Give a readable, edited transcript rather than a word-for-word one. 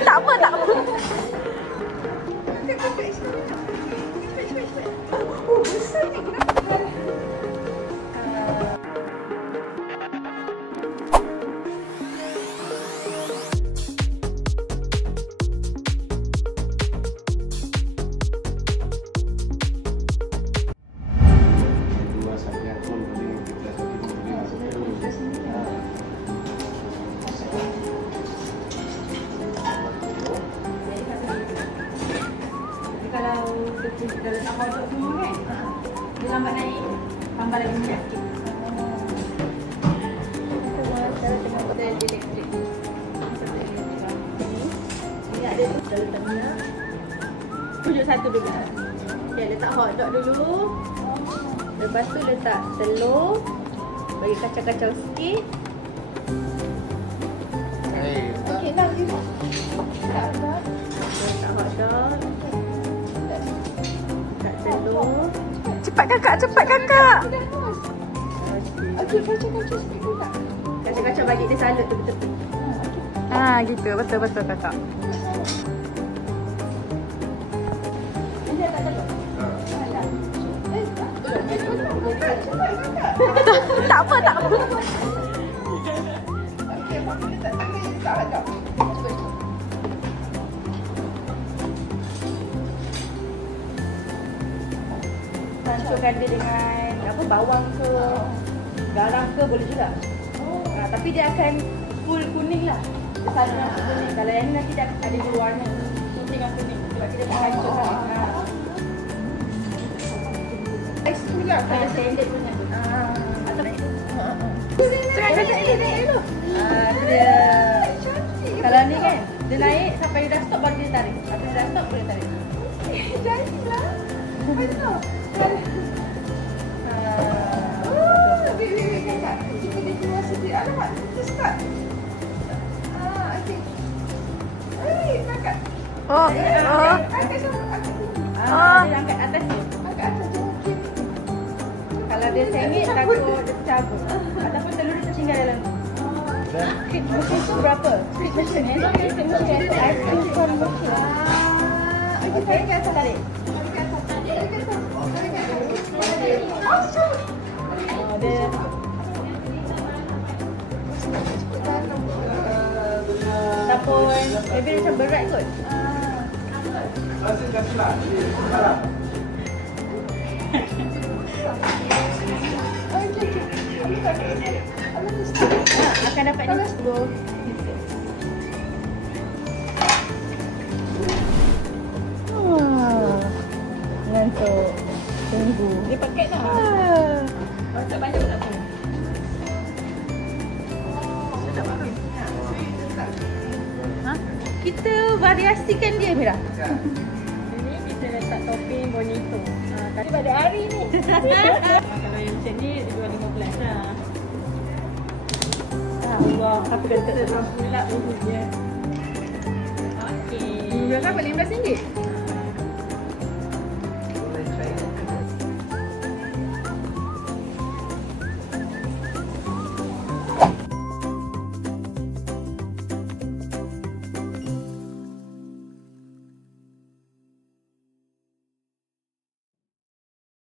Tak apa, tak apa. Oh, besar ni. Kalau tak kodok semua kan, dia lambat naik, tambah lagi minyak sikit. Cara tengah pakai elektrik. Minyak dia tu dah letak minyak. Tujuh satu dulu. Okay, letak hotdog dulu. Lepas tu letak telur. Bagi kacang-kacang sikit. Okey, nak dia. Tak ada. Letak hotdog. Letak telur. Cepat kakak, cepat kakak. Okey, kacang-kacang sikit juga. Kacang-kacang bagi dia salut tepi-tepi. Ah, gitu. Betul-betul kakak. Ini tak ada. Tak apa, tak apa. Okey, apa dia tak tangan ni tak ada. Cuba. Hancurkan dia dengan apa, bawang ke, garam ke boleh juga. Tapi dia akan full kuning lah. Dia salut dengan kuning. Kalau yang ni nanti dia ada dua warna, putih dengan kuning. Sebab kita nak hancurkan. Ais pula. Saya standard punya. Atau Cepat kakak ni. dia. Kalau ni kan, dia naik sampai dia dah stop baru dia tarik. Sampai dia dah stop boleh tarik. Jadilah. Betul. Wait, kakak. Kita dia keluar sedikit. Alamak, kita start. Okey. Kakak. Oh. Angkat sama. Angkat tinggi. Dia angkat atas ni. Angkat atas jangan kiri. Kalau dia sengit, takut dia tercabut. Ataupun telur dia tertinggal dalam tu. Creep machine tu berapa? Creep machine. Esok dia creep machine. Ice cream cone machine. Okey, tarik ke atas. Tarik. Tarik ke atas. Tarik ke atas. Tarik ke atas. Dia ataupun maybe macam berat kot. Akan dapat ni 10. Ngantuk. Tunggu. Dia paket tak? Tak banyak tak apa. Kita variasikan dia, Mira. Ini kita letak topping bonito. Tapi pada hari ni. Kalau yang macam ni dia 2.15 lah. Allah, apa kata pula urutnya. Okey. Berapa? RM15?